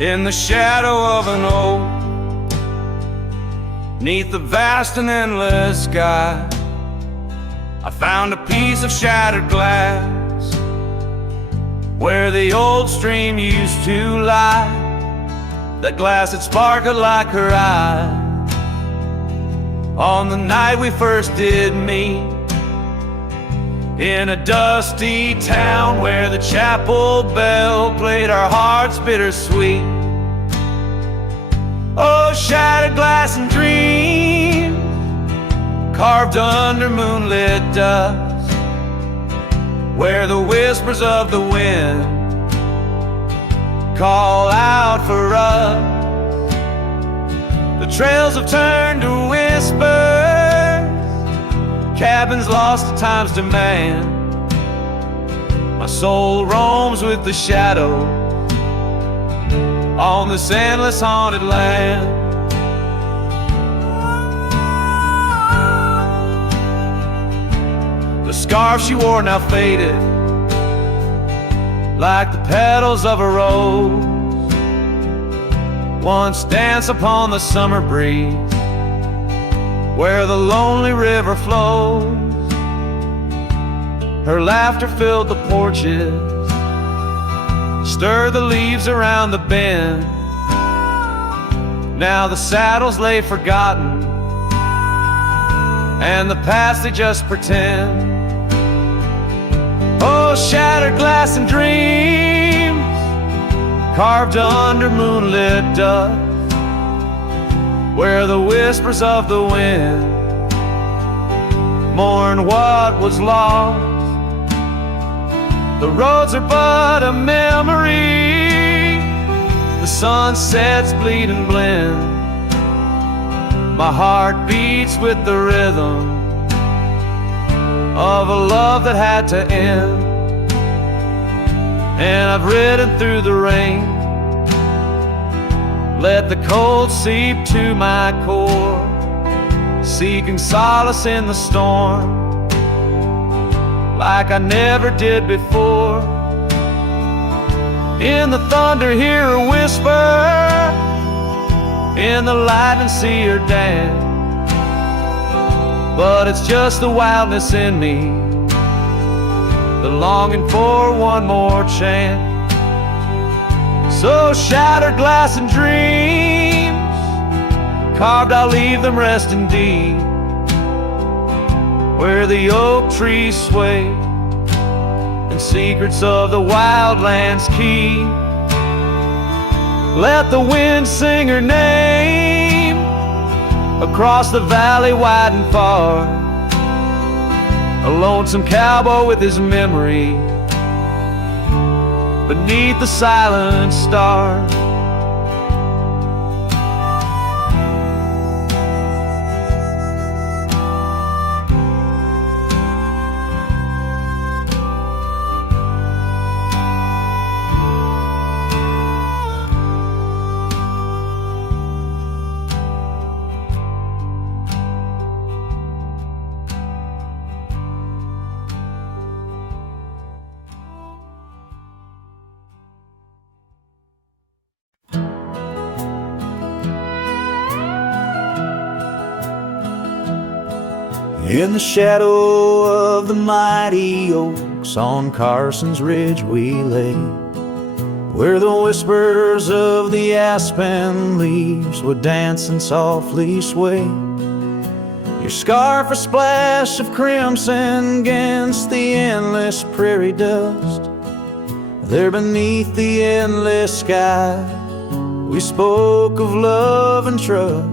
in the shadow of an oak, 'neath the vast and endless sky, I found a piece of shattered glass where the old stream used to lie. That glass had sparkled like her eyes on the night we first did meet, in a dusty town where the chapel bell played our hearts bittersweet. Oh, shattered glass and dreams carved under moonlit dust, where the whispers of the wind call out for us. The trails have turned to whispers, cabins lost to time's demand. My soul roams with the shadow on this endless haunted land. The scarf she wore now faded, like the petals of a rose once danced upon the summer breeze, where the lonely river flows. Her laughter filled the porches, stirred the leaves around the bend. Now the saddles lay forgotten, and the past they just pretend. Oh, shattered glass and dreams carved under moonlit dust, where the whispers of the wind mourn what was lost. The roads are but a memory, the sunsets bleed and blend. My heart beats with the rhythm of a love that had to end. And I've ridden through the rain, let the cold seep to my core, seeking solace in the storm like I never did before. In the thunder hear her whisper, in the lightning see her dance. But it's just the wildness in me, the longing for one more chance. So shattered glass and dreams carved, I'll leave them resting deep, where the oak trees sway and secrets of the wildlands keep. Let the wind sing her name across the valley wide and far, a lonesome cowboy with his memory beneath the silent stars. In the shadow of the mighty oaks on Carson's Ridge we lay, where the whispers of the aspen leaves would dance and softly sway. Your scarf a splash of crimson against the endless prairie dust. There beneath the endless sky we spoke of love and trust.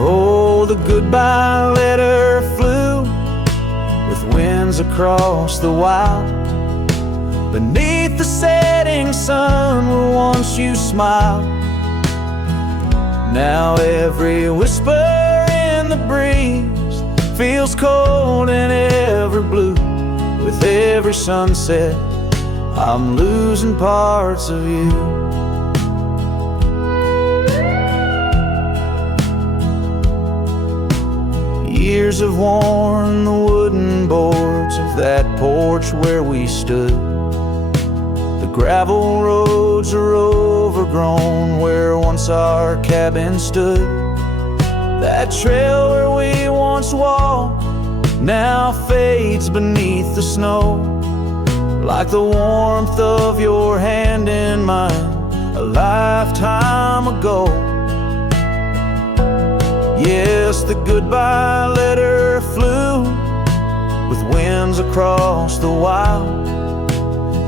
Oh, the goodbye letter flew with winds across the wild, beneath the setting sun where once you smiled. Now every whisper in the breeze feels cold and ever blue. With every sunset I'm losing parts of you. Years have worn the wooden boards of that porch where we stood, The gravel roads are overgrown where once our cabin stood. That trail where we once walked now fades beneath the snow, like the warmth of your hand in mine a lifetime ago. Yes, the goodbye letter flew with winds across the wild,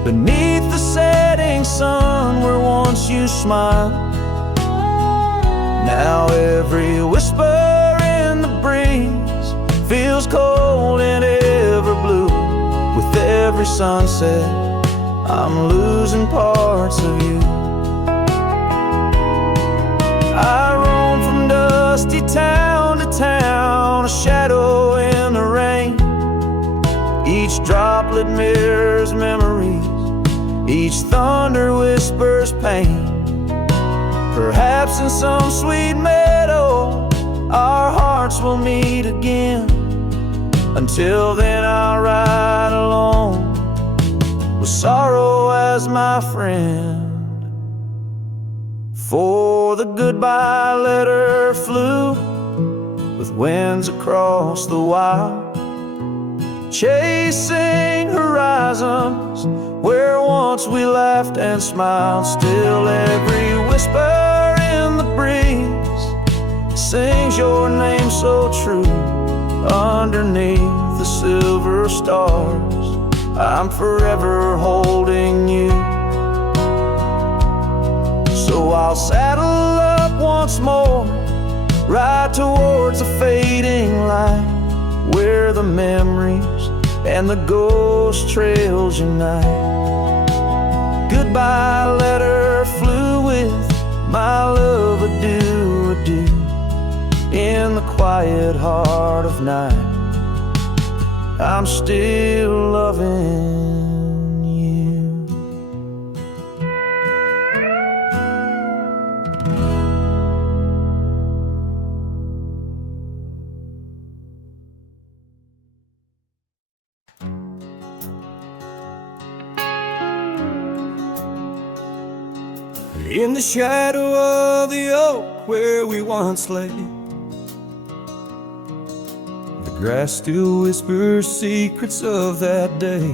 beneath the setting sun where once you smiled. Now every whisper in the breeze feels cold and ever blue. With every sunset, I'm losing parts of you. I roam from dusty town to town, a shadow in the rain. Each droplet mirrors memories, each thunder whispers pain. Perhaps in some sweet meadow our hearts will meet again. Until then I'll ride alone with sorrow as my friend. For the goodbye letter flew with winds across the wild, chasing horizons where once we laughed and smiled. Still every whisper in the breeze sings your name so true. Underneath the silver stars, I'm forever holding you. So I'll saddle up once more, ride towards the fading light, where the memories and the ghost trails unite. Goodbye letter flew with my love, adieu, adieu. In the quiet heart of night, I'm still loving you. In the shadow of the oak where we once lay, the grass still whispers secrets of that day.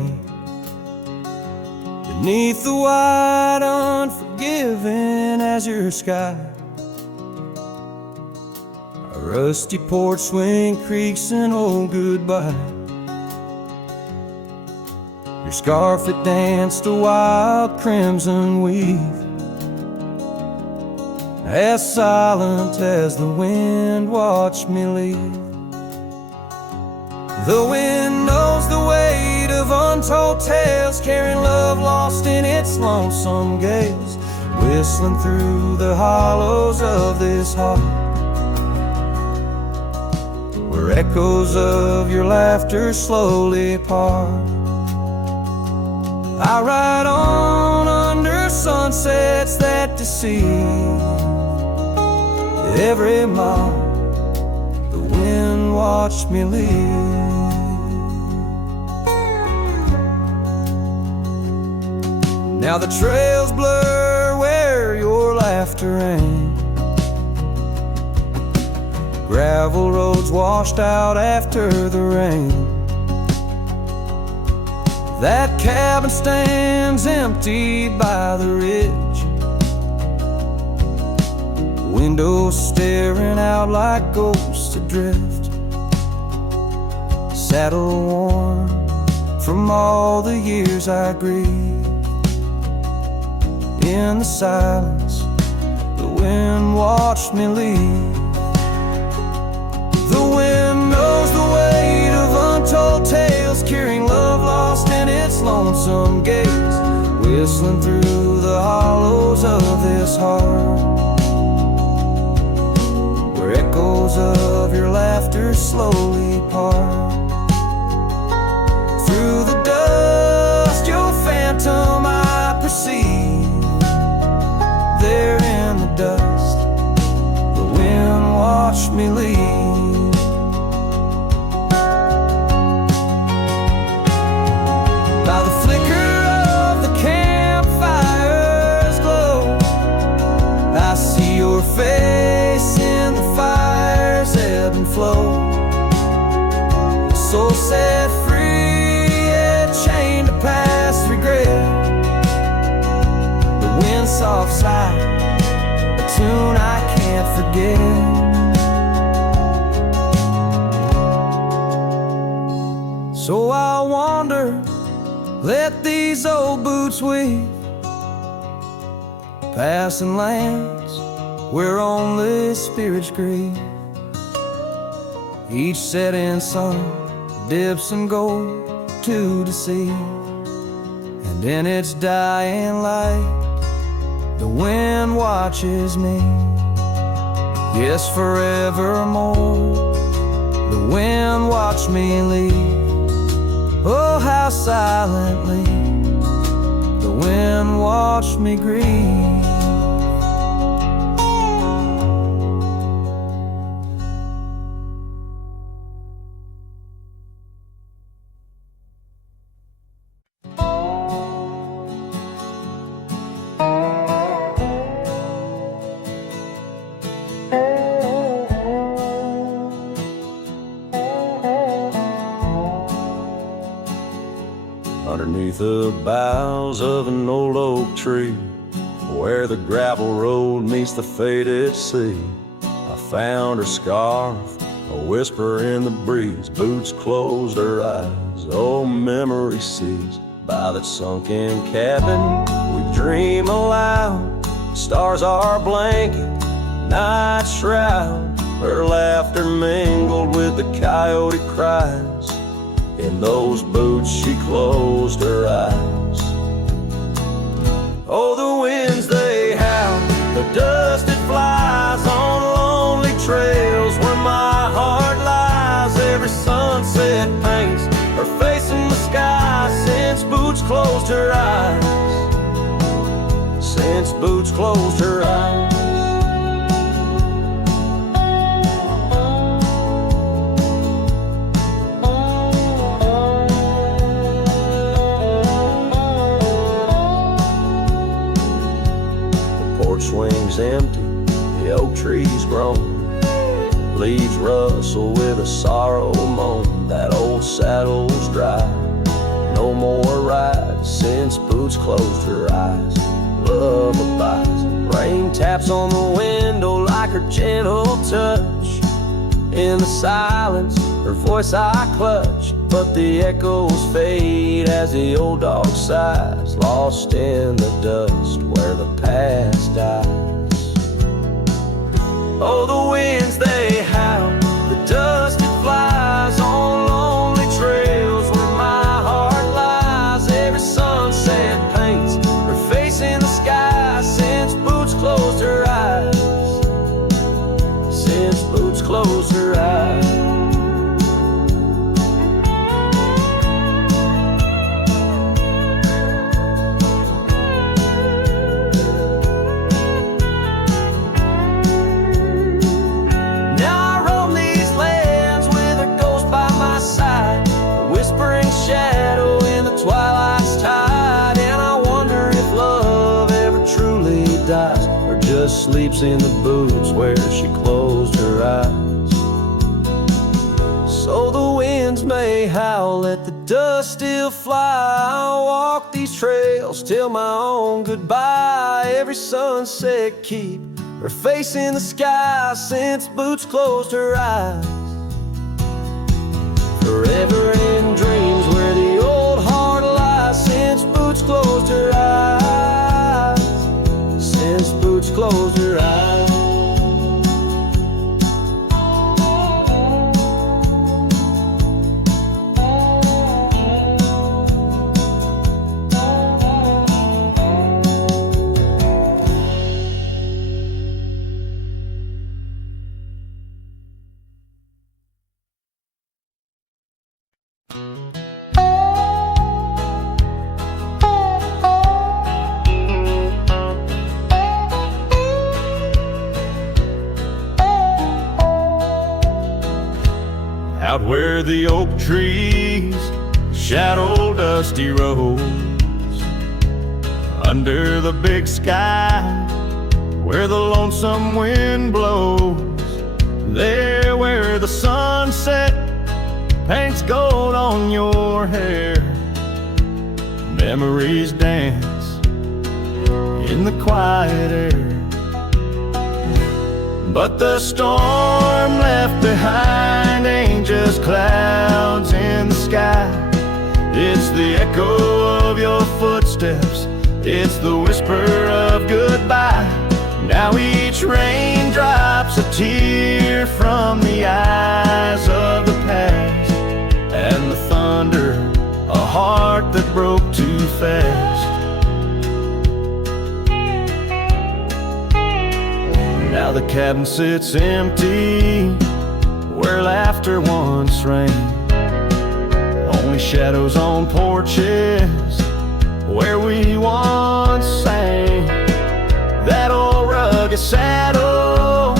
Beneath the wide, unforgiving azure sky, a rusty porch swing creaks an old goodbye. Your scarf it danced a wild crimson weave, as silent as the wind watched me leave. The wind knows the weight of untold tales, carrying love lost in its lonesome gaze, whistling through the hollows of this heart, where echoes of your laughter slowly part. I ride on under sunsets that deceive. Every mile the wind watched me leave. Now the trails blur where your laughter aimed, gravel roads washed out after the rain. That cabin stands empty by the ridge, windows staring out like ghosts adrift, saddle worn from all the years I grieved. In the silence, the wind watched me leave. The wind knows the weight of untold tales, carrying love lost in its lonesome gaze, whistling through the hollows of this heart, where echoes of your laughter slowly part. Through the dust, your phantom I perceive. There in the dust, the wind watched me leave. By the flicker of the campfire, soft side, a tune I can't forget. So I'll wander, let these old boots weave, passing lands where only spirits grieve. Each setting sun dips and goes to the sea, and in its dying light the wind watches me. Yes, forevermore the wind watched me leave. Oh, how silently the wind watched me grieve. Underneath the boughs of an old oak tree, where the gravel road meets the faded sea, I found her scarf, a whisper in the breeze. Boots closed her eyes, old memory seized. By that sunken cabin we dream aloud. Stars are blanket, night shroud. Her laughter mingled with the coyote cries. In those boots she closed her eyes. Oh, the winds they howl, the dust it flies on lonely trails where my heart lies. Every sunset paints her face in the sky since boots closed her eyes. Since boots closed her eyes. Swings empty, the oak tree's grown, leaves rustle with a sorrow moan. That old saddle's dry, no more rides since boots closed her eyes. Love abides, rain taps on the window like her gentle touch. In the silence, her voice I clutch, but the echoes fade as the old dog sighs, lost in the dust where the past dies. Oh, the winds they howl, the dust it flies on lonely trails where my heart lies. Every sunset paints her face in the sky since boots closed her eyes. Since boots closed her eyes. Shadow in the twilight's tide, and I wonder if love ever truly dies, or just sleeps in the boots where she closed her eyes. So the winds may howl, let the dust still fly. I'll walk these trails till my own goodbye. Every sunset keep her face in the sky since boots closed her eyes. Forever in dreams where the old heart lies since boots closed her eyes. Since boots closed her eyes. Out where the oak trees shadow dusty roads, under the big sky where the lonesome wind blows, there where the sunset paints gold on your hair, memories dance in the quiet air. But the storm left behind ain't just clouds in the sky. It's the echo of your footsteps, it's the whisper of goodbye. Now each raindrop's a tear from the eyes of the past, and the thunder, a heart that broke too fast. Now the cabin sits empty, where laughter once rang. Only shadows on porches, where we once sang. That old rugged saddle,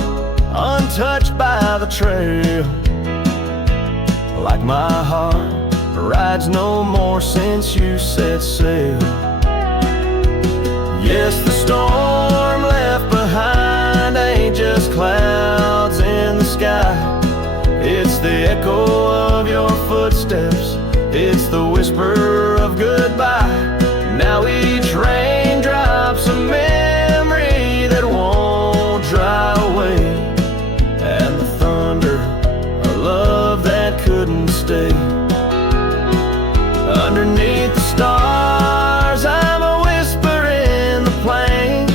untouched by the trail. Like my heart, rides no more since you set sail. Yes, the storm left behind ain't just clouds in the sky. It's the echo of your footsteps, it's the whisper of goodbye. Now each raindrop's a memory that won't dry away, and the thunder, a love that couldn't stay. Underneath the stars, I'm a whisper in the plains,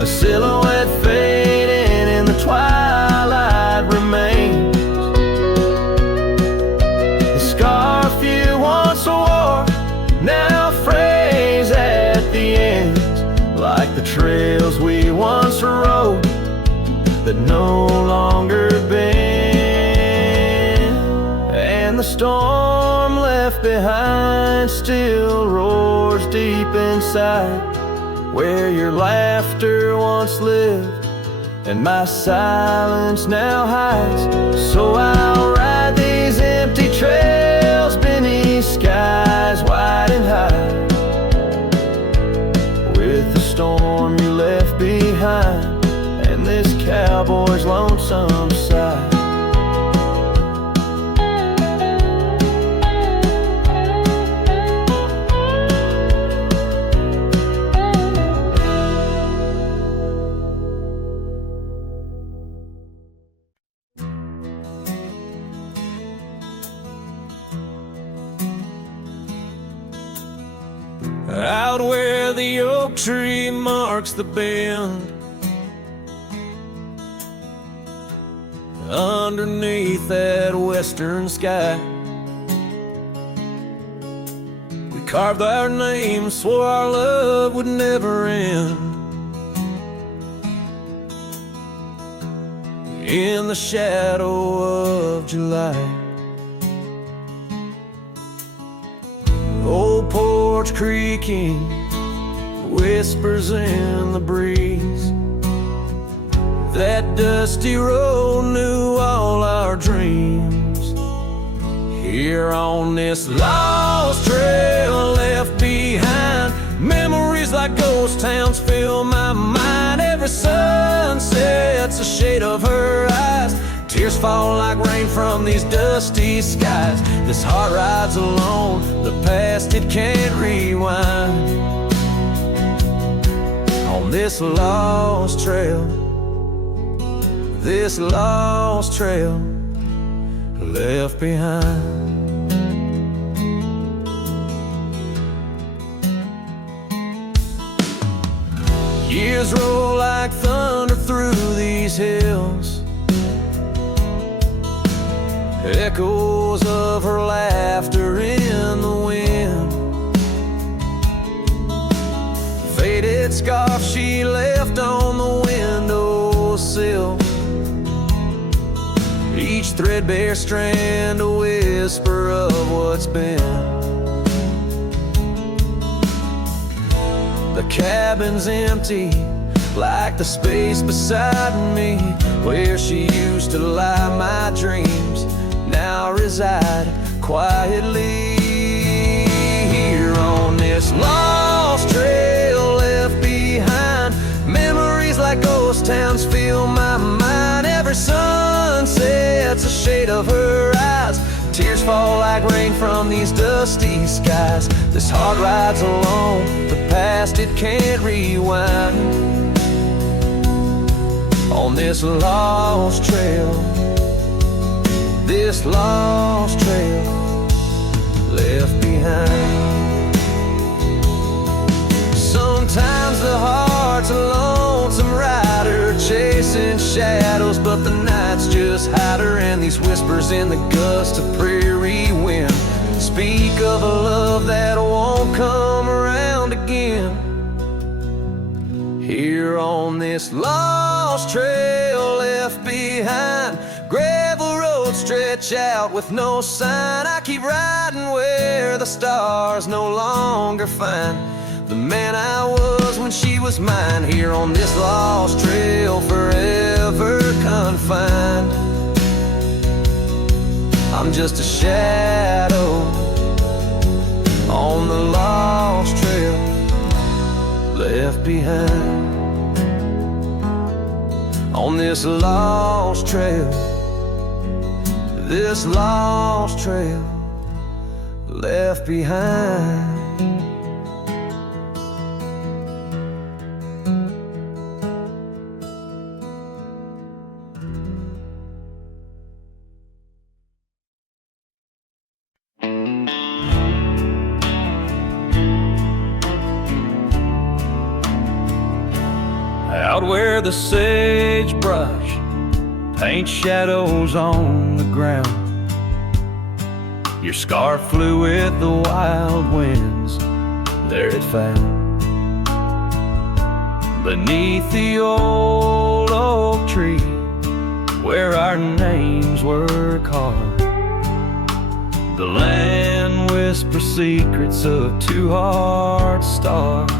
a silhouette fading in the twilight remains. The scarf you once wore now frays at the ends, like the trails we once rode that no longer bend. And the storm left behind still roars deep inside, where your laughter once lived and my silence now hides. So I'll ride these empty trails beneath skies wide and high, with the storm you left behind and this cowboy's lonesome sigh. Out where the oak tree marks the bend, underneath that western sky, we carved our names, swore our love would never end. In the shadow of July, old porch creaking, whispers in the breeze. That dusty road knew all our dreams. Here on this lost trail left behind, memories like ghost towns fill my mind. Every sunset's a shade of her eyes, tears fall like rain from these dusty skies. This heart rides alone, the past it can't rewind. On this lost trail, this lost trail left behind. Years roll like thunder through these hills, echoes of her laughter in the wind. Faded scarf she left on the windowsill, each threadbare strand a whisper of what's been. The cabin's empty, like the space beside me, where she used to lie my dreams now reside quietly. Here on this lost trail left behind, memories like ghost towns fill my mind. Every sunset's a shade of her eyes, tears fall like rain from these dusty skies. This heart rides alone, the past it can't rewind. On this lost trail, this lost trail left behind. Sometimes the heart's a lonesome rider, chasing shadows, but the night's just hotter, and these whispers in the gust of prairie wind speak of a love that won't come around again. Here on this lost trail left behind, gravel roads stretch out with no sign. I keep riding where the stars no longer find the man I was when she was mine. Here on this lost trail, forever confined. I'm just a shadow on the lost trail left behind. On this lost trail, this lost trail left behind. Out where the sagebrush paints shadows on the ground, your scarf flew with the wild winds, there it found. Beneath the old oak tree, where our names were carved, the land whispers secrets of two hearts starved.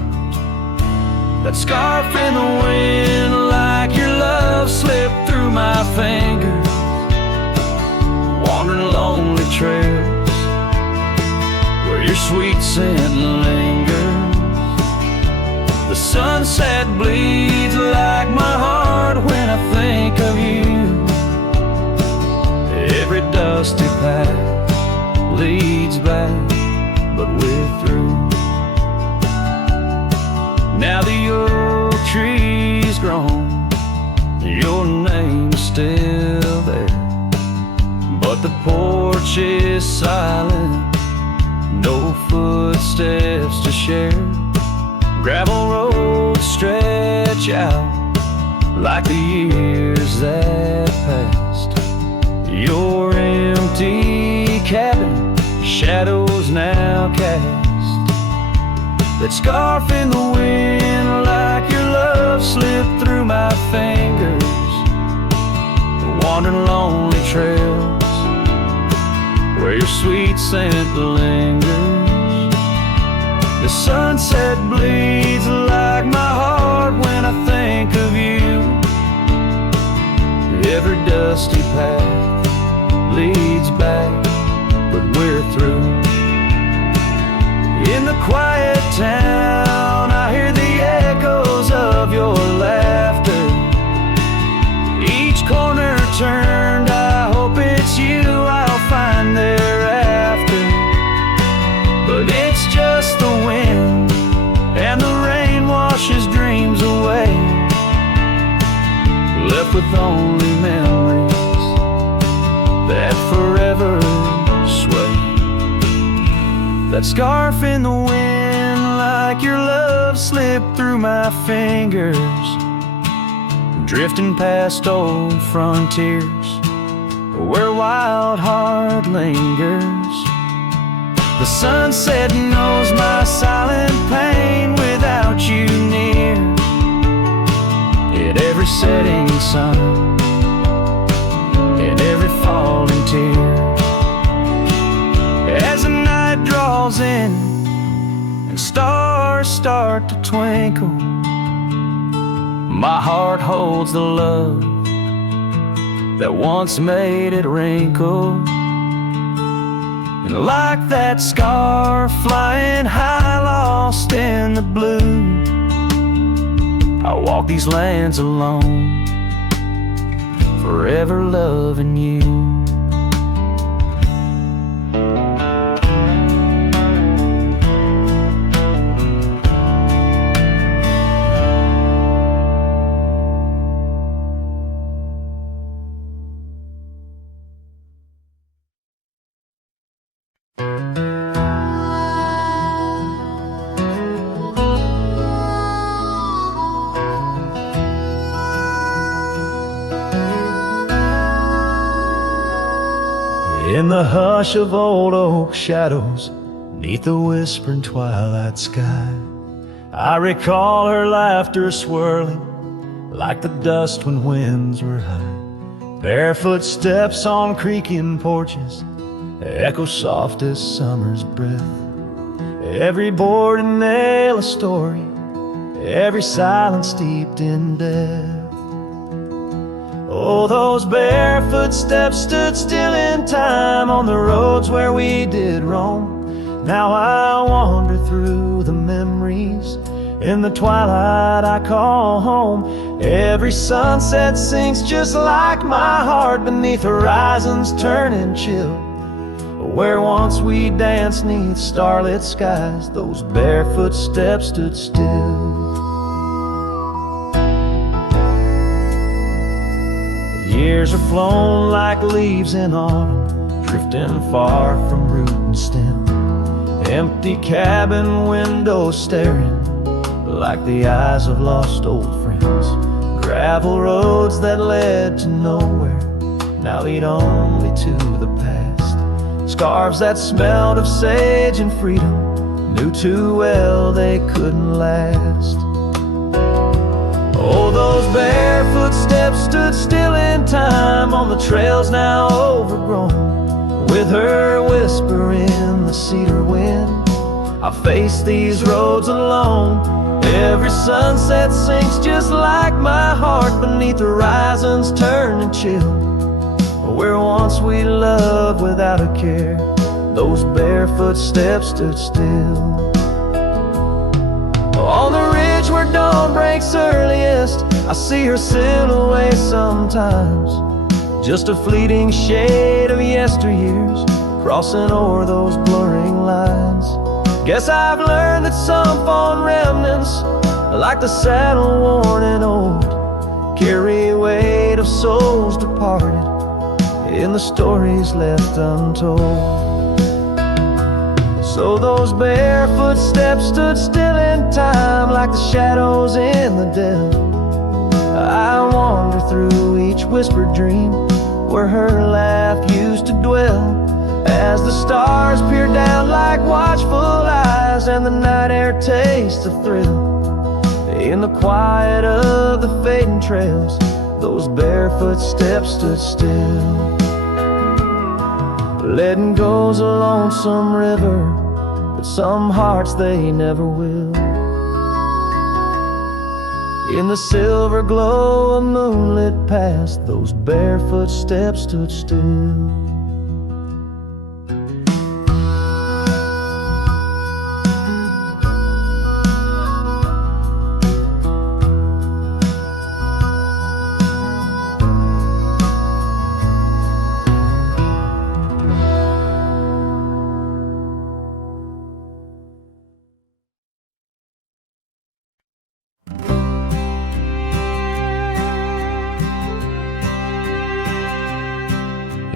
That scarf in the wind, like your love, slipped through my fingers, wandering lonely trails where your sweet scent lingers. The sunset bleeds like my heart when I think of you. Every dusty path leads back, but we're through. Now the oak tree's grown, your name is still there, but the porch is silent, no footsteps to share. Gravel roads stretch out like the years that passed. Your empty cabin, shadows now cast. That scarf in the wind, like your love, slipped through my fingers, wandering lonely trails where your sweet scent lingers. The sunset bleeds like my heart when I think of you. Every dusty path leads back, but we're through. In the quiet town, I hear the echoes of your laughter. Each corner turned, I hope it's you I'll find thereafter. But it's just the wind, and the rain washes dreams away, left with only memories that forever sway. That scarf in the wind, like your love, slipped through my fingers, drifting past old frontiers where wild heart lingers. The sunset knows my silent pain without you near. In every setting sun, in every falling tear, as the night draws in and stars start to twinkle, my heart holds the love that once made it wrinkle. And like that scarf flying high, lost in the blue, I walk these lands alone, forever loving you. In the hush of old oak shadows, 'neath the whispering twilight sky, I recall her laughter swirling like the dust when winds were high. Barefoot steps on creaking porches echo soft as summer's breath. Every board and nail a story, every silence steeped in death. Oh, those barefoot steps stood still in time on the roads where we did roam. Now I wander through the memories in the twilight I call home. Every sunset sinks just like my heart beneath horizons turning chill. Where once we danced 'neath starlit skies, those barefoot steps stood still. Years are flown like leaves in autumn, drifting far from root and stem. Empty cabin windows staring like the eyes of lost old friends. Gravel roads that led to nowhere now lead only to the past. Scarves that smelled of sage and freedom knew too well they couldn't last. Oh, those barefoot steps stood still in time on the trails now overgrown. With her whisper in the cedar wind, I face these roads alone. Every sunset sinks just like my heart beneath horizons turning chill. Where once we loved without a care, those barefoot steps stood still. On the ridge where dawn breaks earliest, I see her silhouette sometimes. Just a fleeting shade of yesteryears crossing o'er those blurring lines. Guess I've learned that some fond remnants, like the saddle worn and old, carry weight of souls departed in the stories left untold. So those barefoot steps stood still in time like the shadows in the dell. I wander through each whispered dream where her laugh used to dwell. As the stars peer down like watchful eyes and the night air tastes of thrill, in the quiet of the fading trails, those barefoot steps stood still. Letting go's a lonesome river, but some hearts they never will. In the silver glow of moonlit past, those barefoot steps stood still.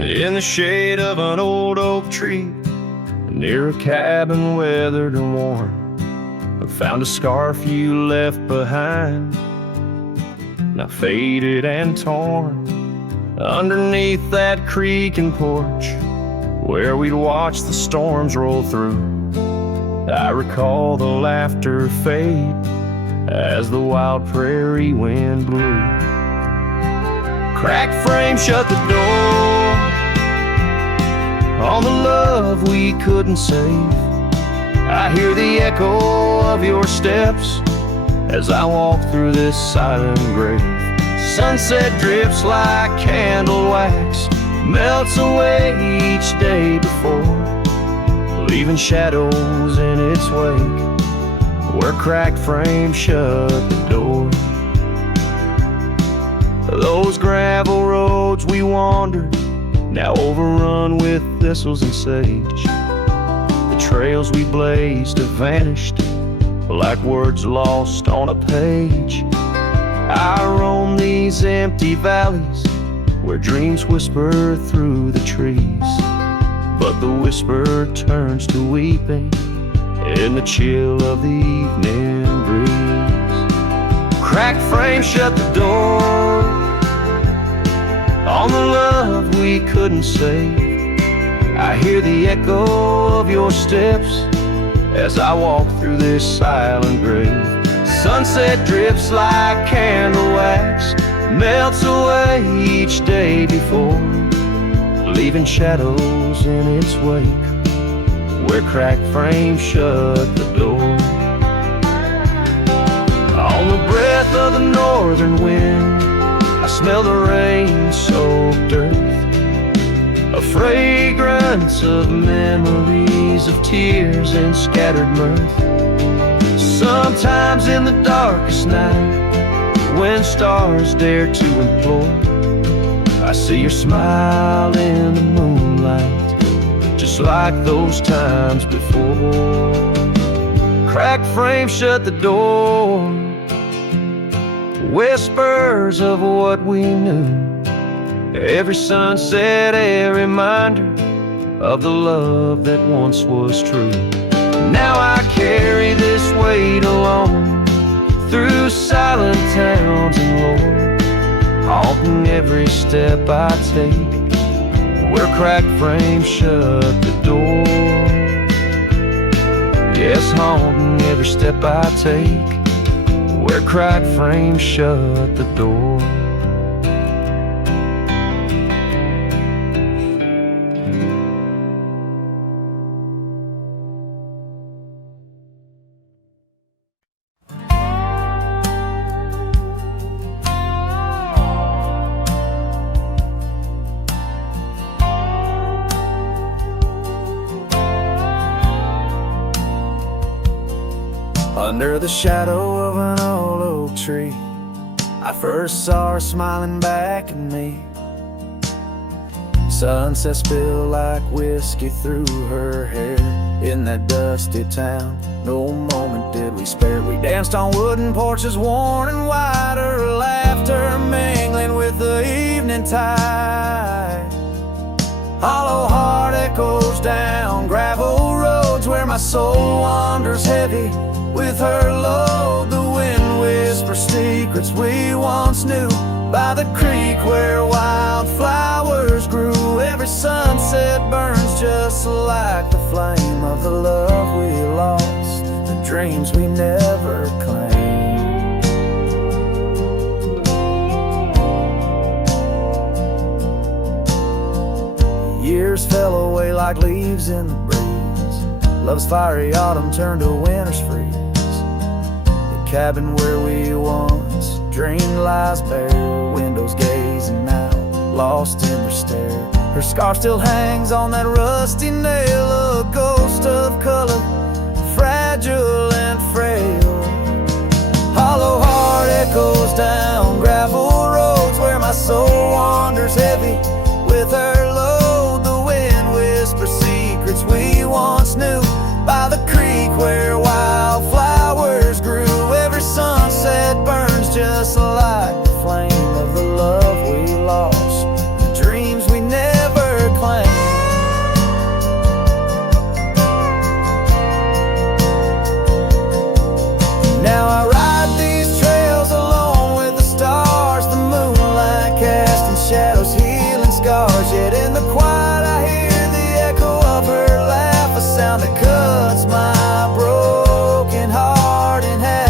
In the shade of an old oak tree, near a cabin weathered and worn, I found a scarf you left behind, now faded and torn. Underneath that creaking porch, where we'd watch the storms roll through, I recall the laughter fade as the wild prairie wind blew. Cracked frame shut the door on the love we couldn't save. I hear the echo of your steps as I walk through this silent grave. Sunset drips like candle wax, melts away each day before, leaving shadows in its wake where cracked frames shut the door. Those gravel roads we wandered, now overrun with thistles and sage. The trails we blazed have vanished like words lost on a page. I roam these empty valleys where dreams whisper through the trees, but the whisper turns to weeping in the chill of the evening breeze. Cracked frame shut the door on the love we couldn't save. I hear the echo of your steps as I walk through this silent grave. Sunset drips like candle wax, melts away each day before, leaving shadows in its wake where cracked frames shut the door. On the breath of the northern wind, I smell the rain-soaked earth, a fragrance of memories of tears and scattered mirth. Sometimes in the darkest night, when stars dare to implore, I see your smile in the moonlight, just like those times before. Cracked frames shut the door, whispers of what we knew. Every sunset a reminder of the love that once was true. Now I carry this weight alone through silent towns and lore, haunting every step I take where cracked frames shut the door. Yes, haunting every step I take where cracked frames shut the door. Under the shadow of an old oak tree, I first saw her smiling back at me. Sunset spilled like whiskey through her hair in that dusty town. No moment did we spare. We danced on wooden porches worn and white, her laughter mingling with the evening tide. Hollow heart echoes down gravel roads where my soul wanders heavy with her load. The wind whispers secrets we once knew by the creek where wildflowers grew. Every sunset burns just like the flame of the love we lost, the dreams we never claimed. Years fell away like leaves in the breeze. Love's fiery autumn turned to winter's freeze. The cabin where we once dreamed lies bare, windows gazing out, lost in their stare. Her scarf still hangs on that rusty nail, a ghost of color, fragile and frail. Hollow heart echoes down gravel roads where my soul wanders heavy with her load. The wind whispers secrets we once knew by the creek where wildflowers grew. Every sunset burns just like the flame of the love we lost, the dreams we never claimed. Now I ride these trails alone with the stars, the moonlight casting shadows, healing scars. Yet in the quiet I hear the echo of her laugh, a sound that cuts my broken heart in half.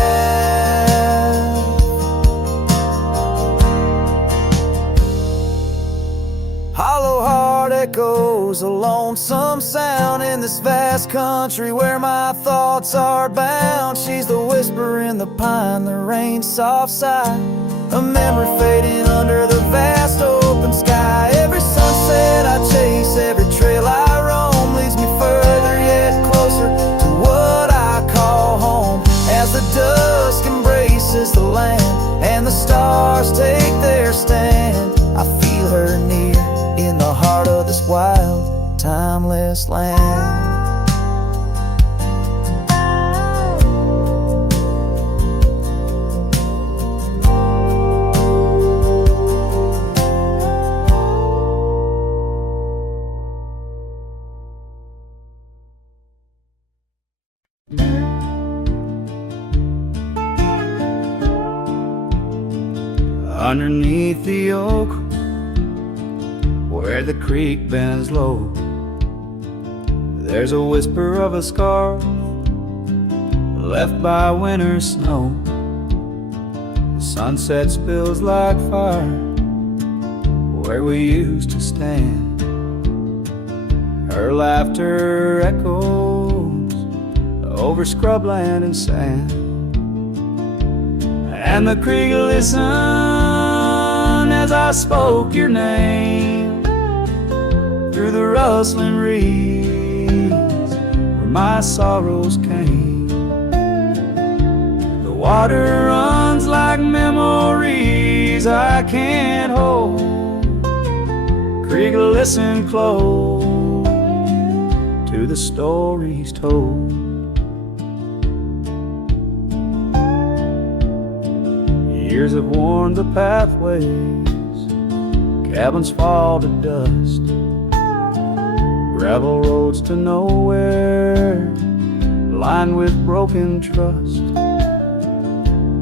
Hollow heart echoes a lonesome sound in this vast country where my thoughts are bound. She's the whisper in the pine, the rain's soft sigh, a memory fading under the vast open sky. Every sunset I chase, every trail I roam leads me further yet closer to what I call home. As the dusk embraces the land and the stars take their stand, I feel her near in the heart of this wild, timeless land. Underneath the oak, where the creek bends low, There's a whisper of a scar left by winter snow. The sunset spills like fire where we used to stand. Her laughter echoes over scrubland and sand, and the creek listened as I spoke your name through the rustling reeds where my sorrows came. The water runs like memories I can't hold. Creek, listen close to the stories told. Years have worn the pathways, cabins fall to dust, gravel roads to nowhere, lined with broken trust.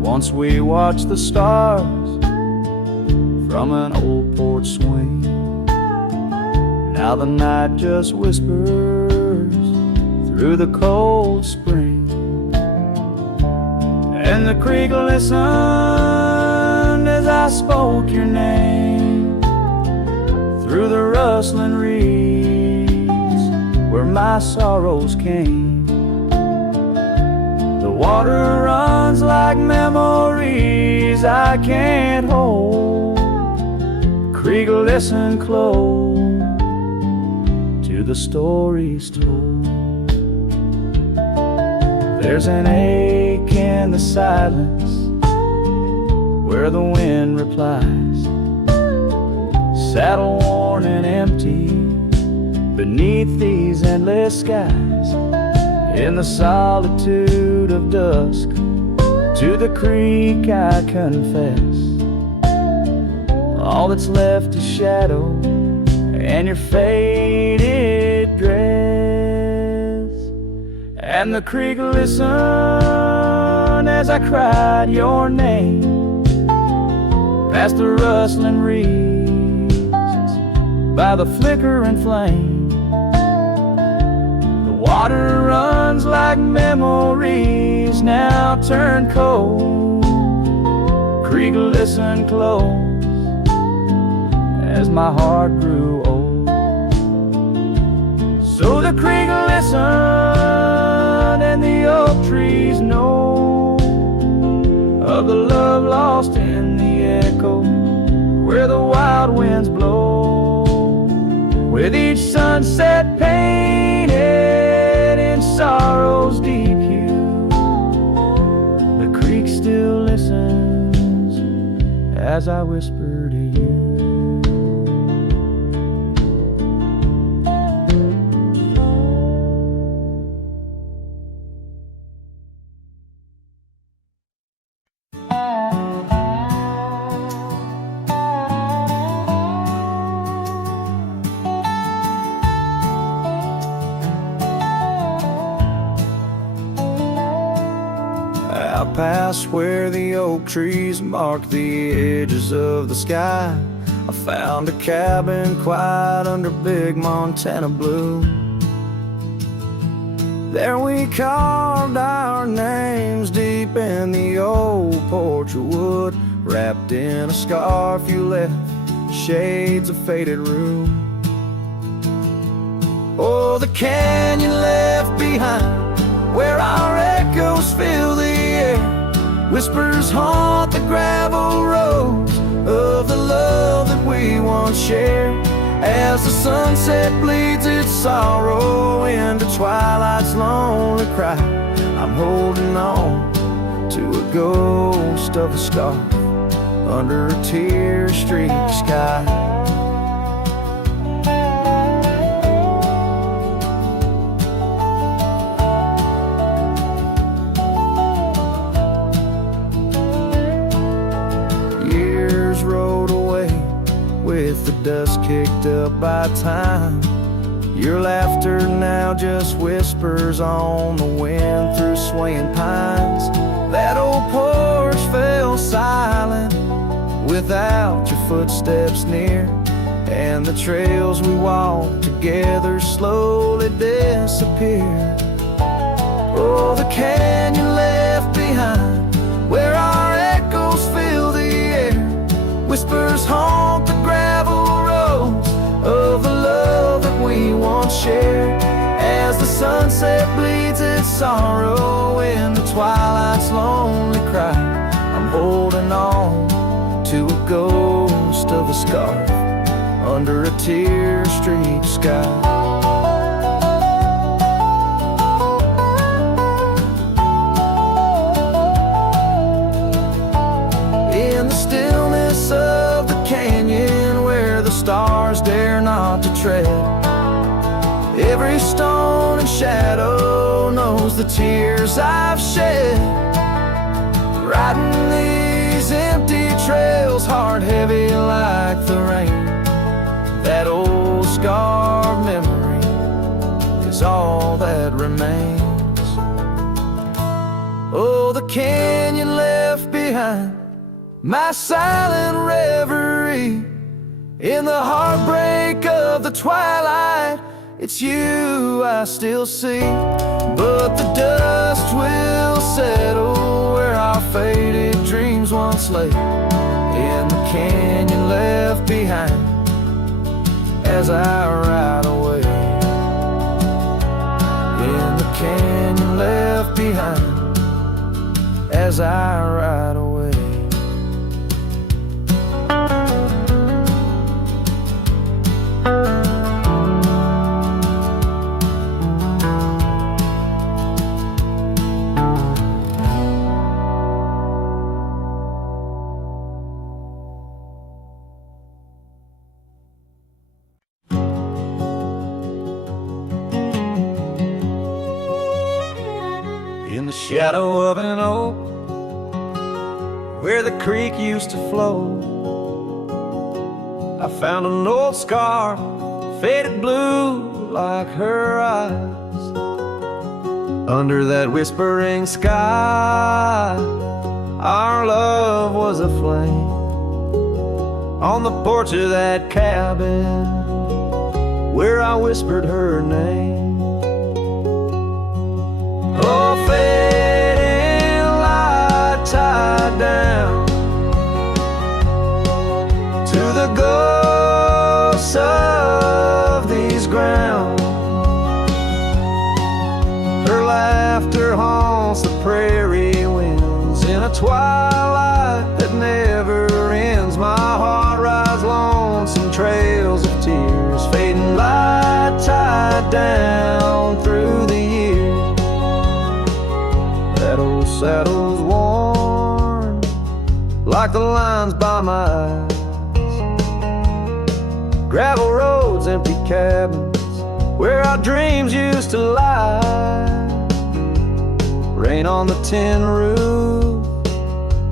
Once we watched the stars from an old porch swing. Now the night just whispers through the cold spring, and the creek listened as I spoke your name through the rustling reeds where my sorrows came. The water runs like memories I can't hold. Creek, listen close to the stories told. There's an ache in the silence where the wind replies, saddle worn and empty beneath these endless skies. In the solitude of dusk, to the creek I confess, all that's left is shadow and your faded dress. And the creek listened as I cried your name past the rustling reeds by the flickering flame. The water runs like memories now turn cold. Creek, listen close as my heart grew old. So the creek listened and the oak trees know of the love lost in the echo where the wild winds blow, with each sunset painted in sorrow's deep hue. The creek still listens as I whisper to you. Out past where the oak trees mark the edges of the sky, I found a cabin quiet under big Montana blue. There we carved our names deep in the old porch of wood, wrapped in a scarf you left, shades of faded rue. Oh, the canyon left behind where our echoes fill the air, whispers haunt the gravel roads of the love that we once shared. As the sunset bleeds its sorrow into twilight's lonely cry, I'm holding on to a ghost of a scarf under a tear-streaked sky. With the dust kicked up by time, your laughter now just whispers on the wind through swaying pines. That old porch fell silent without your footsteps near, and the trails we walked together slowly disappear. Oh, the canyon left behind, where our echoes fill the air. Whispers haunt the gravel roads of the love that we once shared. As the sunset bleeds its sorrow in the twilight's lonely cry, I'm holding on to a ghost of a scarf under a tear-streaked sky. In the stillness of the canyon where the stars dare not to tread, every stone and shadow knows the tears I've shed. Riding these empty trails, heart heavy like the rain. That old scarred memory is all that remains. Oh, the canyon left behind, my silent reverie. In the heartbreak of the twilight, it's you I still see. But the dust will settle where our faded dreams once lay. In the canyon left behind, as I ride away. In the canyon left behind, as I ride away. In the shadow of an oak, where the creek used to flow, I found an old scar, faded blue like her eyes. Under that whispering sky, our love was a flame. On the porch of that cabin, where I whispered her name. Oh, fading light tied down to the ghosts of these grounds. Her laughter haunts the prairie winds in a twilight that never ends. My heart rides lonesome trails of tears, fading light tied down through the years. That old saddle's worn like the lines by my eyes. Gravel roads, empty cabins, where our dreams used to lie. Rain on the tin roof,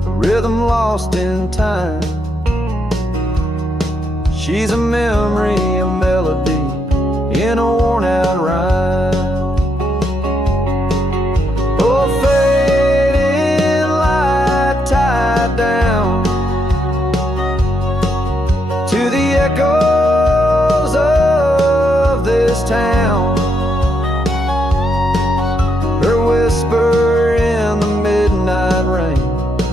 a rhythm lost in time. She's a memory, a melody in a worn-out rhyme. Oh, fading light tied down to the echoes of this town. Her whisper in the midnight rain,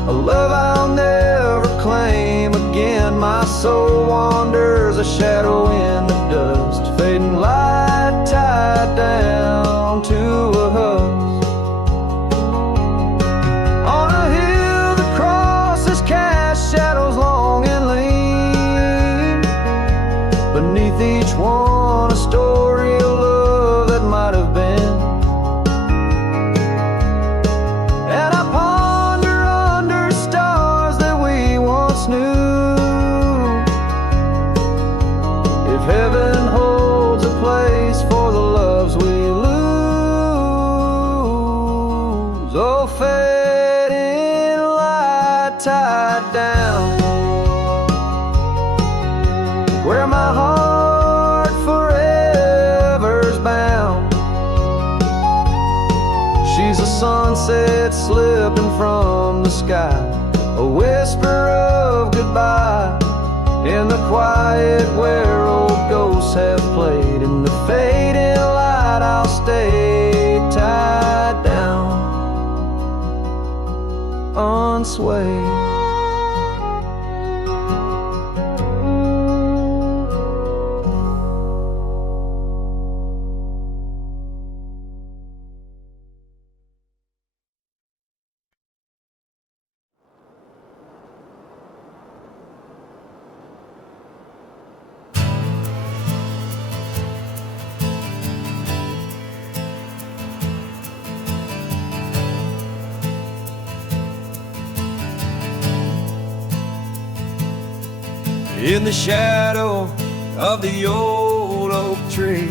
a love I'll never claim again. My soul wanders a shadow in the dust, fading light tied down to a husk. On a hill that crosses cast shadows long and lean, beneath each one a story of love that might have been. And I ponder under stars that we once knew, if heaven holds a place for the loves we lose. Oh, fading light tied down, where my heart forever's bound. She's a sunset slipping from the sky, a whisper of goodbye in the quiet where old ghosts have played. In the fading light I'll stay tied down, unswayed. In the shadow of the old oak tree,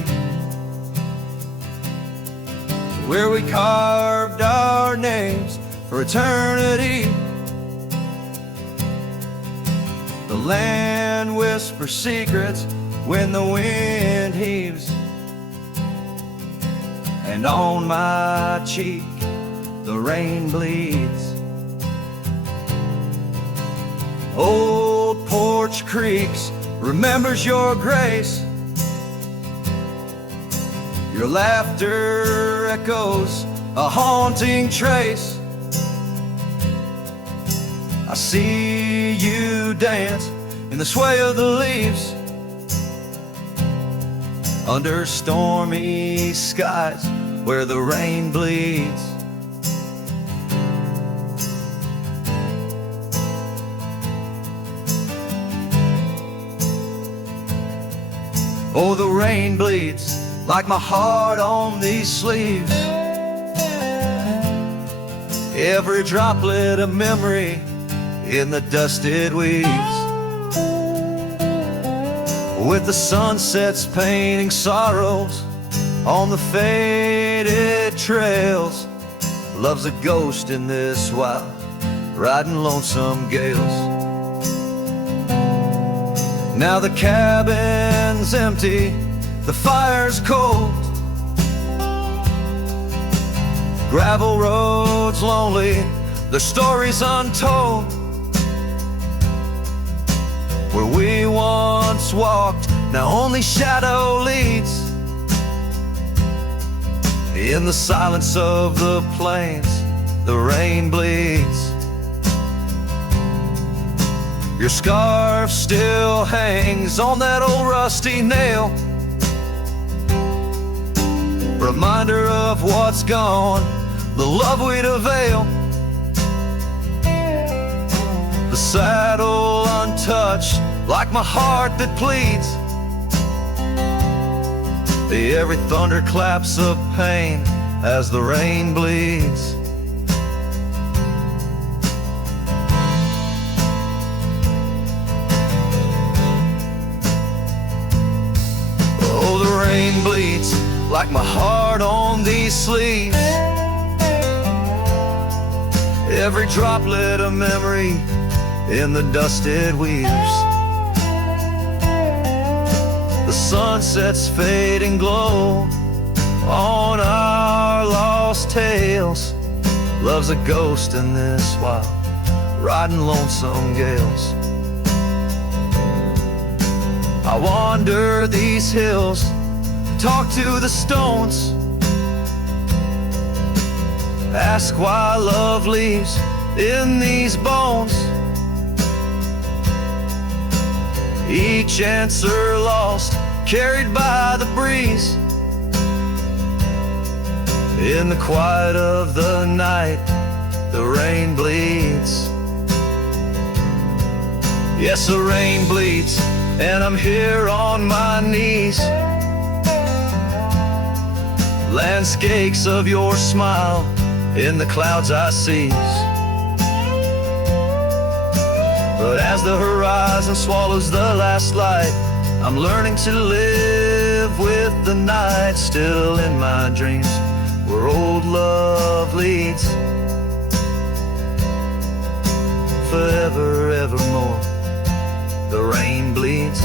where we carved our names for eternity, the land whispers secrets when the wind heaves, and on my cheek the rain bleeds. Old porch creaks remembers your grace. Your laughter echoes a haunting trace. I see you dance in the sway of the leaves, under stormy skies where the rain bleeds. Oh, the rain bleeds like my heart on these sleeves. Every droplet of memory in the dusted weeds, with the sunsets painting sorrows on the faded trails. Love's a ghost in this wild, riding lonesome gales. Now the cabin's empty, the fire's cold, gravel roads lonely, the stories untold. Where we once walked, now only shadow leads. In the silence of the plains, the rain bleeds. Your scarf still hangs on that old rusty nail, reminder of what's gone, the love we'd avail. The saddle untouched, like my heart that pleads. Every thunder claps of pain as the rain bleeds. Oh, the rain bleeds like my heart on these sleeves. Every droplet of memory in the dusted weaves. The sunset's fading glow on our lost tales. Love's a ghost in this wild, riding lonesome gales. I wander these hills, talk to the stones, ask why love leaves in these bones. Each answer lost, carried by the breeze. In the quiet of the night, the rain bleeds. Yes, the rain bleeds, and I'm here on my knees. Landscapes of your smile in the clouds I seize. But as the horizon swallows the last light, I'm learning to live with the night. Still in my dreams, where old love leads. Forever, evermore, the rain bleeds.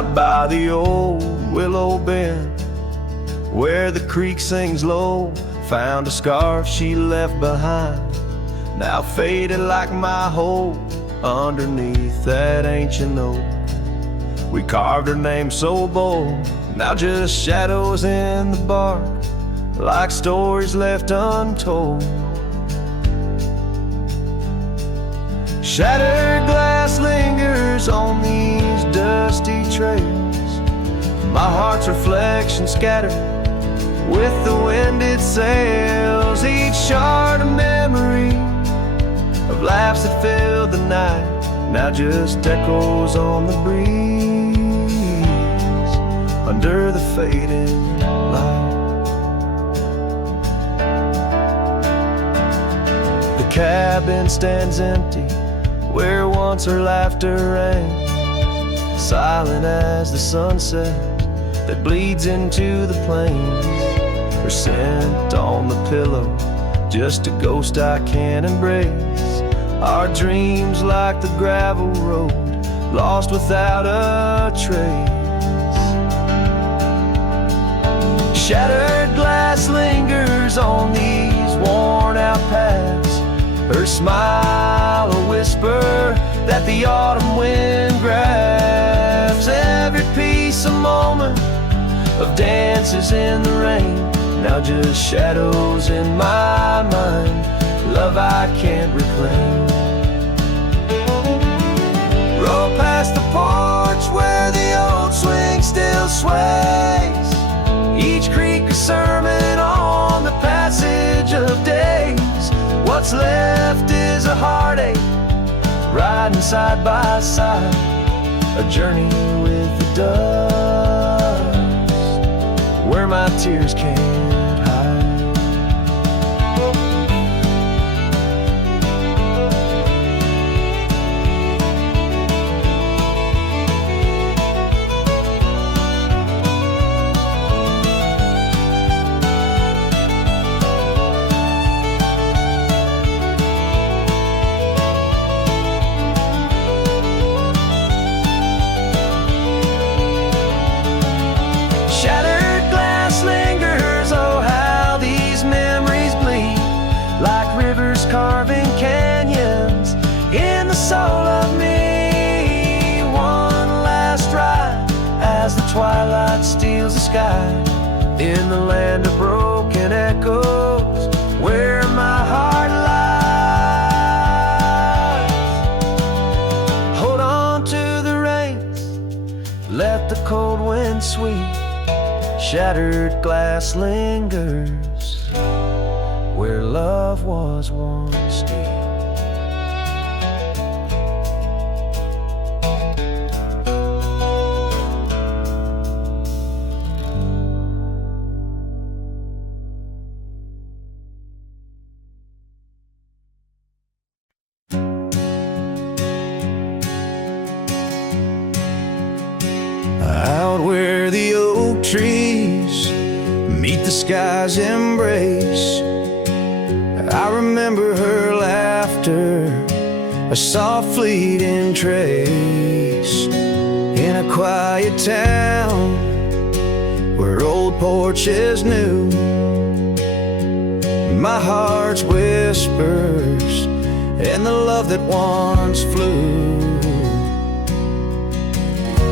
out by the old willow bend where the creek sings low. Found a scarf she left behind, now faded like my hope. Underneath that ancient oak, we carved her name so bold. Now just shadows in the bark, like stories left untold. Shattered glass lingers on these dusty trails, my heart's reflection scattered with the wind it sails. Each shard a memory of laughs that filled the night, now just echoes on the breeze under the fading light. The cabin stands empty where once her laughter rang, silent as the sunset that bleeds into the plains. Her scent on the pillow, just a ghost I can't embrace. Our dreams like the gravel road, lost without a trace. Shattered glass lingers on these worn out paths, her smile a whisper that the autumn wind grabs. Every piece a moment of dances in the rain, now just shadows in my mind, love I can't reclaim. Roll past the porch where the old swing still sways, each creek a sermon on the passage of days. What's left is a heartache, riding side by side, a journey with the dust, where my tears can't hide. Carving canyons in the soul of me. One last ride as the twilight steals the sky, in the land of broken echoes where my heart lies. Hold on to the reins, let the cold wind sweep. Shattered glass lingers where love was once deep. Out where the oak trees meet the sky's embrace, I remember her laughter, a soft fleeting trace. In a quiet town where old porches new, my heart's whispers and the love that once flew.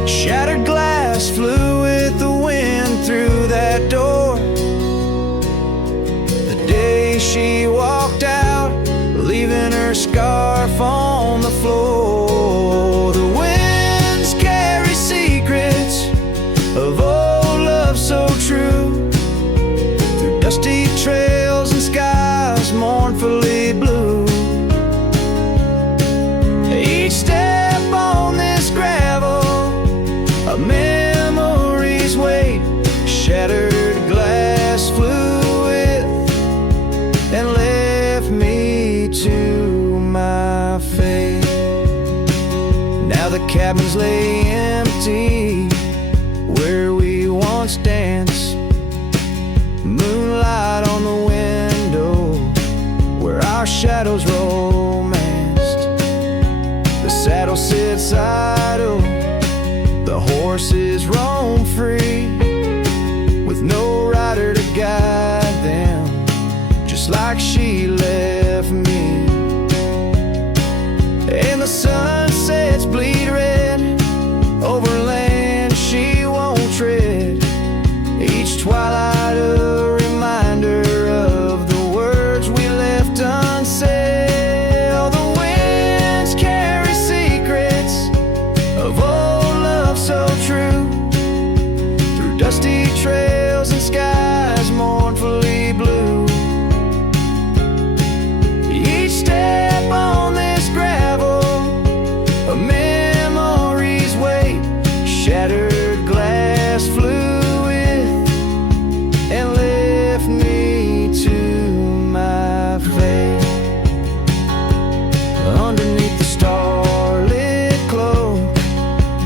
Shattered glass flew with the wind through that door the day she walked out, leaving her scarf on the floor. The winds carry secrets of old love so true, through dusty trails and skies mournfully blue. Each step on this gravel, a memory's weight. Shattered glass flew with and left me to my fate. Now the cabins lay empty where we once danced, moonlight on the window where our shadows romanced. The saddle sits idle, The horses roam free, with no rider to guide them, just like she left me. And the sunsets bleed red over land she won't tread. Each twilight a reminder of the words we left unsaid. Oh, the winds carry secrets of old love so true, through dusty trails and skies mournfully blue. Each step on this gravel, a memory's weight, shattered glass flew with and left me to my fate. Underneath the starlit cloak,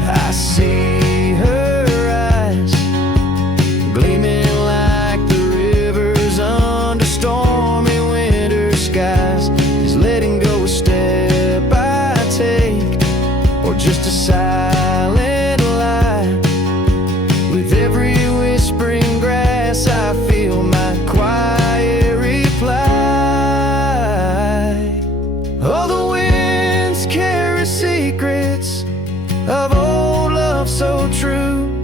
I see her eyes, gleaming like the rivers under stormy winter skies. Is letting go a step I take, or just a silent lie? With every whispering grass I feel my quiet reply. Oh, the winds carry secrets of old love so true,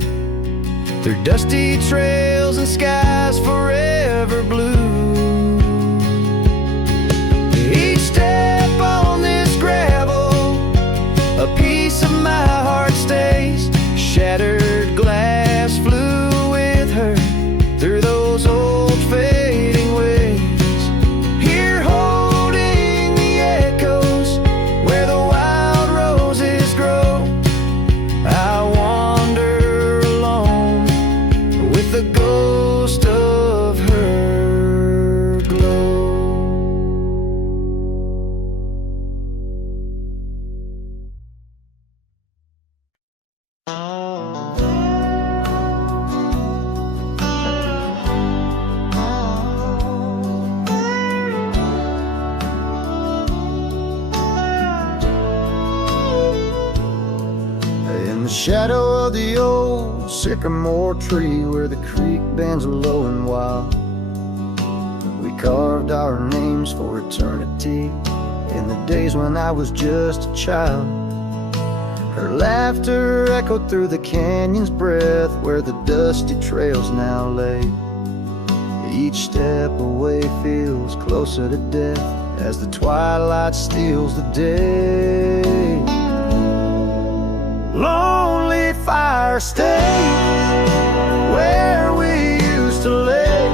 through dusty trails and skies forever blue. Each step on this gravel, a piece of my heart stays. Shattered glass flew with her through those old fading ways. Here holding the echoes where the wild roses grow, I wander alone with the ghost of her glow. In the shadow of the old sycamore tree, where the creek bends low and wild, we carved our names for eternity in the days when I was just a child. Her laughter echoed through the canyon's breath, where the dusty trails now lay. Each step away feels closer to death as the twilight steals the day. Lonely fire stays where we used to lay,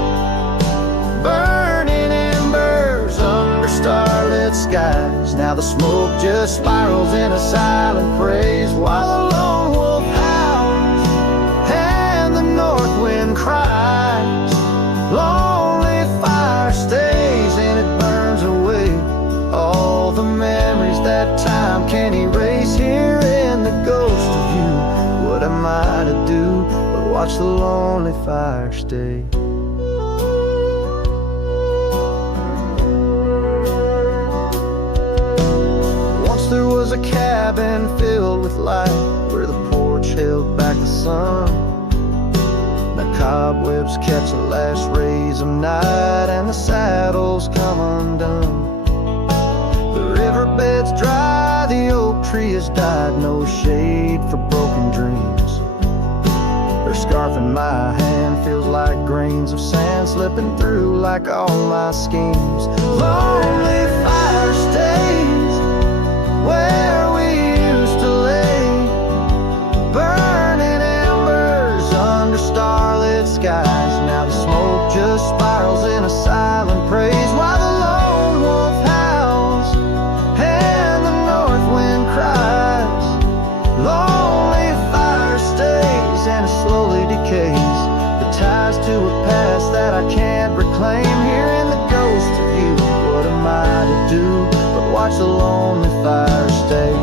burning embers under starlit skies. Now the smoke just spirals in a silent praise, while the lone wolf howls and the north wind cries. Lonely fire stays and it burns away all the memories that time can't erase. Here in the ghost of you, what am I to do but watch the lonely fire stay? Once there was a cabin filled with light, where the porch held back the sun. The cobwebs catch the last rays of night, and the saddles come undone. The riverbed's dry, the oak tree has died, no shade for broken dreams. Her scarf in my hand feels like grains of sand slipping through like all my schemes. Lonely fire stays where we used to lay, burning embers under starlit skies. Now the smoke just spirals in a silent praise, while the lone wolf howls and the north wind cries. Lonely fire stays and it slowly decays, the ties to a past that I can't reclaim. Here in the ghost of you, what am I to do but watch the lonely fire stay?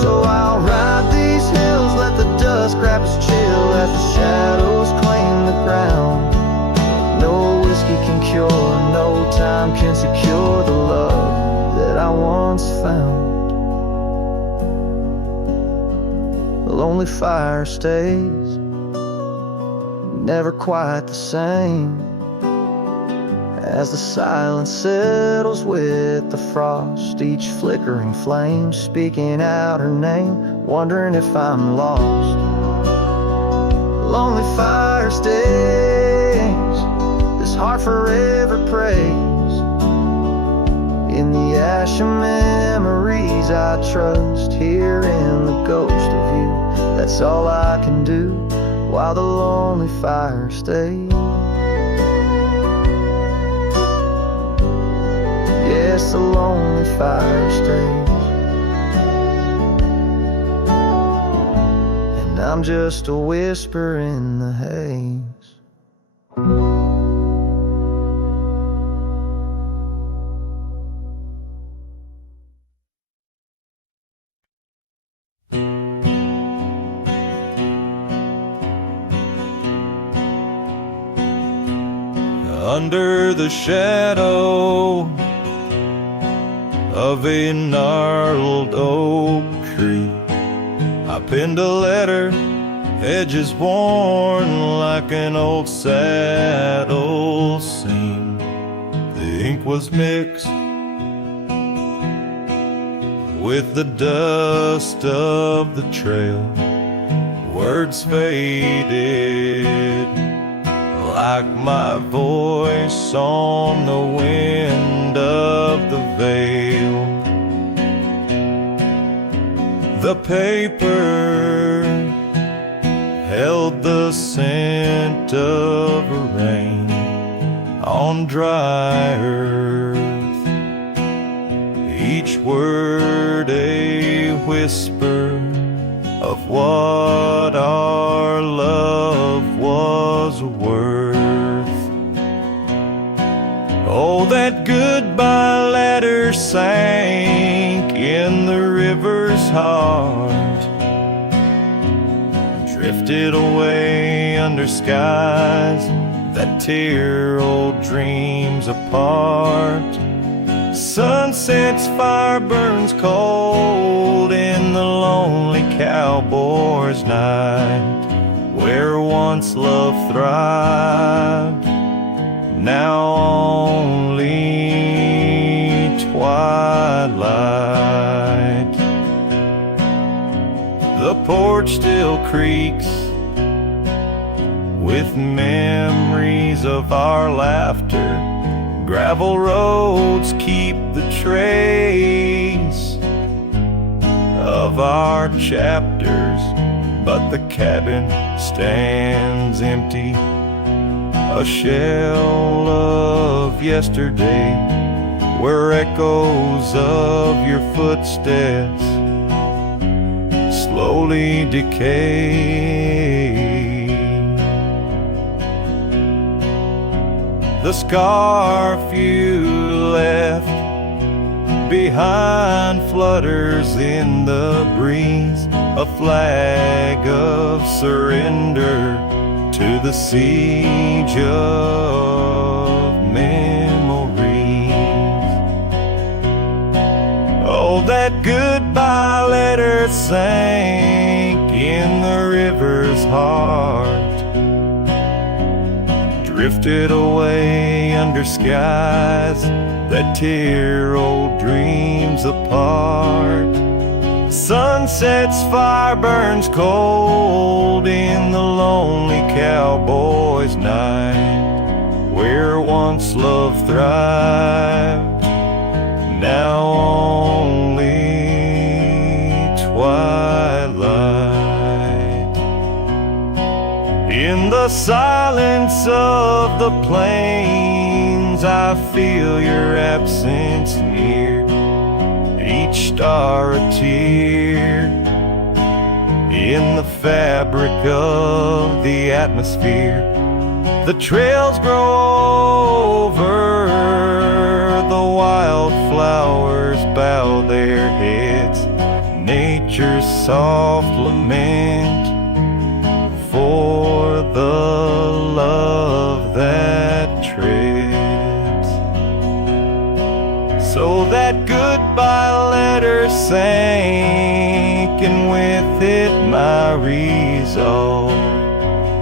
So I'll ride these hills, let the dust grab us chill as the shadows claim the ground. No whiskey can cure, no time can secure the love that I once found. a lonely fire stays, never quite the same. As the silence settles with the frost, each flickering flame speaking out her name, wondering if I'm lost. Lonely fire stays, this heart forever prays. In the ash of memories I trust, here in the ghost of you. That's all I can do while the lonely fire stays. Yes, the lonely fire stays, and I'm just a whisper in the haze. Under the shadow of a gnarled oak tree, I penned a letter, edges worn like an old saddle seam. The ink was mixed with the dust of the trail. Words faded like my voice on the wind of the veil. The paper held the scent of rain on dry earth, each word a whisper of what our love was worth. Oh, that goodbye letter sank in the river's heart, drifted away under skies that tear old dreams apart. Sunset's fire burns cold in the lonely cowboy's night, where once love thrived, now only twilight. The porch still creaks with memories of our laughter. Gravel roads keep the trace of our chapters, but the cabin stands empty, a shell of yesterday, where echoes of your footsteps slowly decay. The scarf you left behind flutters in the breeze, a flag of surrender to the siege of memories. Oh, that goodbye letter sank in the river's heart, drifted away under skies that tear old dreams apart. Sunset's fire burns cold in the lonely cowboy's night, where once love thrived, now only twilight. In the silence of the plains, I feel your absence near, each star a tear in the fabric of the atmosphere. The trails grow over, the wildflowers bow their heads, nature's soft lament for the love that treads. So that goodbye letter sank, and with it my resolve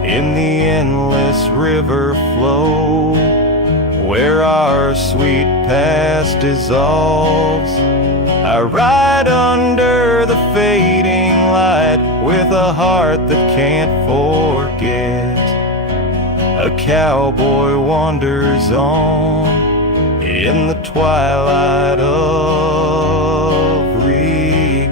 in the endless river flow, where our sweet past dissolves. I ride under the fading light with a heart that can't forget. A cowboy wanders on in the twilight of regret.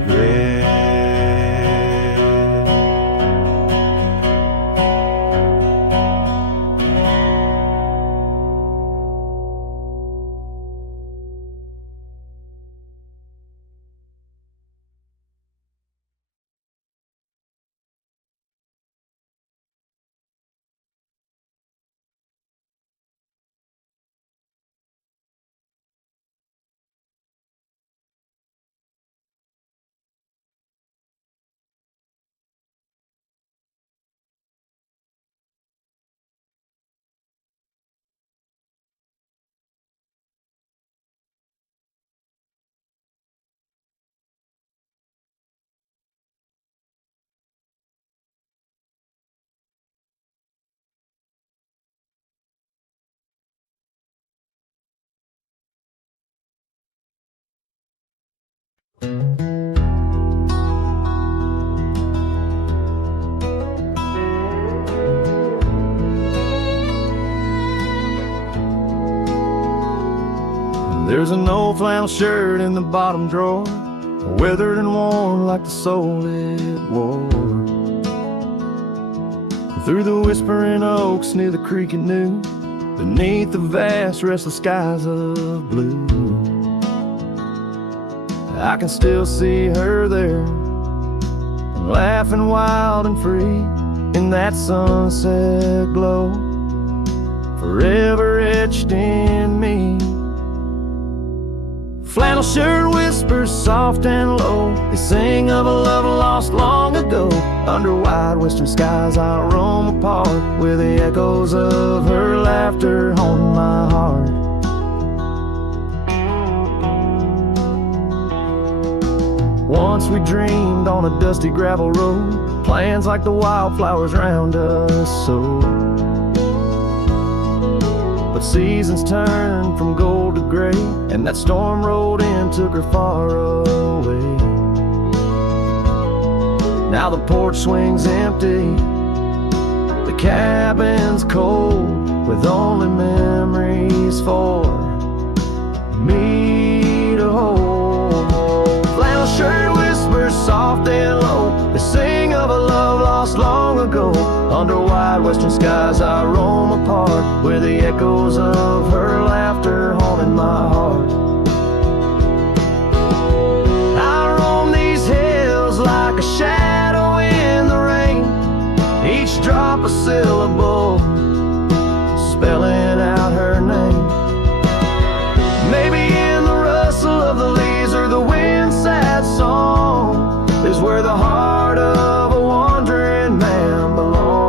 There's an old flannel shirt in the bottom drawer, weathered and worn like the soul it wore. Through the whispering oaks near the creek it knew, beneath the vast restless skies of blue, I can still see her there, laughing wild and free in that sunset glow, forever etched in me. Flannel shirt whispers soft and low, they sing of a love lost long ago. Under wide western skies I'll roam apart, with the echoes of her laughter haunting my heart. Once we dreamed on a dusty gravel road, plans like the wildflowers round us so. But seasons turned from gold to gray, and that storm rolled in, took her far away. Now the porch swings empty, the cabin's cold, with only memories for me to hold. Flannel shirt whispers soft and low, they sing of a love lost long ago. Under wide western skies I roam apart, where the echoes of her laughter haunted my heart. I roam these hills like a shadow in the rain, each drop a syllable, spelling out her name. Maybe in the rustle of the leaves or the wind's sad song is where the heart of a wandering man belongs.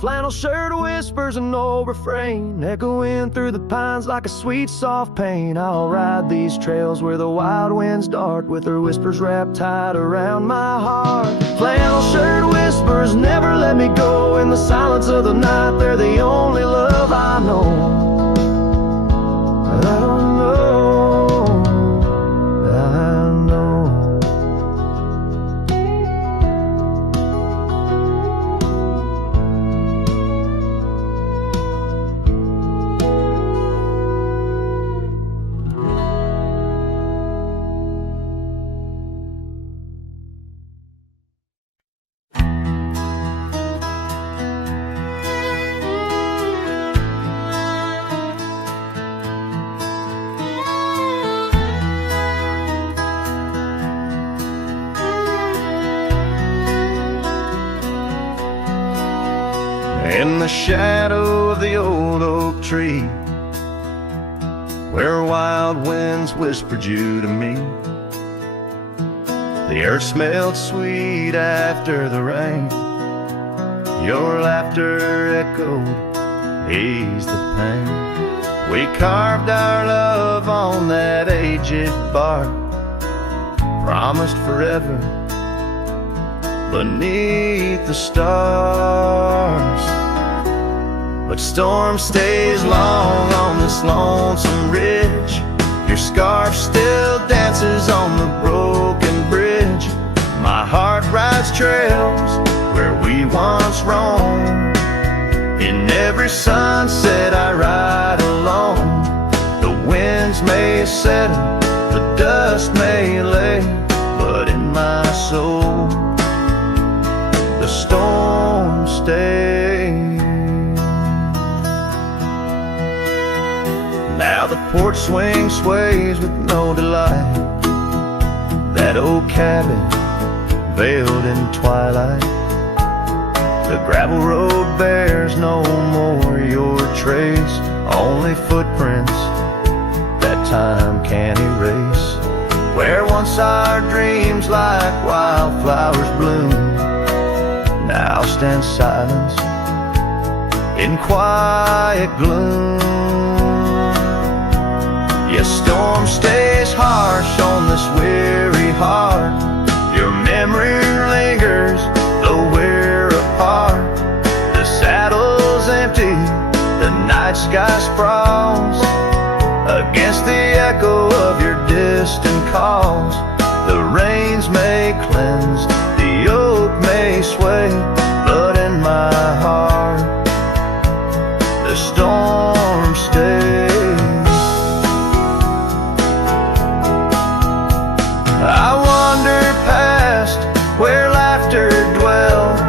Flannel shirt whispers an old refrain, echoing through the pines like a sweet soft pain. I'll ride these trails where the wild winds dart, with her whispers wrapped tight around my heart. Flannel shirt whispers never let me go, in the silence of the night they're the only love I know. I don't know, I know. In the shadow of the old oak tree, where wild winds whispered you to me, the earth smelled sweet after the rain. Your laughter echoed, eased the pain. We carved our love on that aged bark, promised forever beneath the stars. But storm stays long on this lonesome ridge. Your scarf still dances on the broken bridge. My heart rides trails where we once roamed. In every sunset I ride alone. The winds may settle, the dust may lay, but in my soul the storm stays. Now the porch swing sways with no delight. That old cabin veiled in twilight. The gravel road bears no more your trace, only footprints that time can't erase. Where once our dreams like wildflowers bloom, now stand silence in quiet gloom. Yes, storm stays harsh on this weary heart. Your memory lingers, though we're apart. The saddle's empty, the night sky sprawls against the echo of your distant calls. The rains may cleanse, the oak may sway, but in my heart the storm stays. I wander past where laughter dwelled,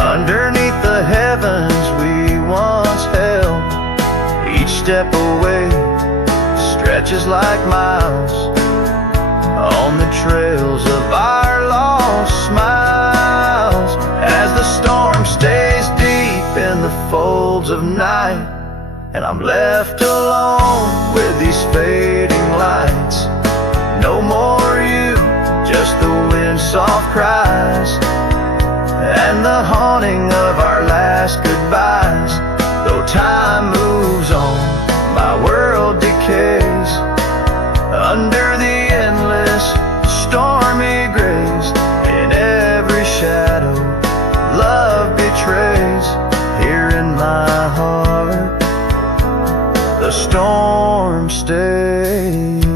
underneath the heavens we once held. Each step away stretches like miles on the trails of our lost smiles. As the storm stays deep in the folds of night, and I'm left alone with these fading lights. No more you, just the wind's soft cries and the haunting of our last goodbyes. Though time moves on, my world decays under the endless stormy grays. In every shadow love betrays. Here in my heart the storm stays.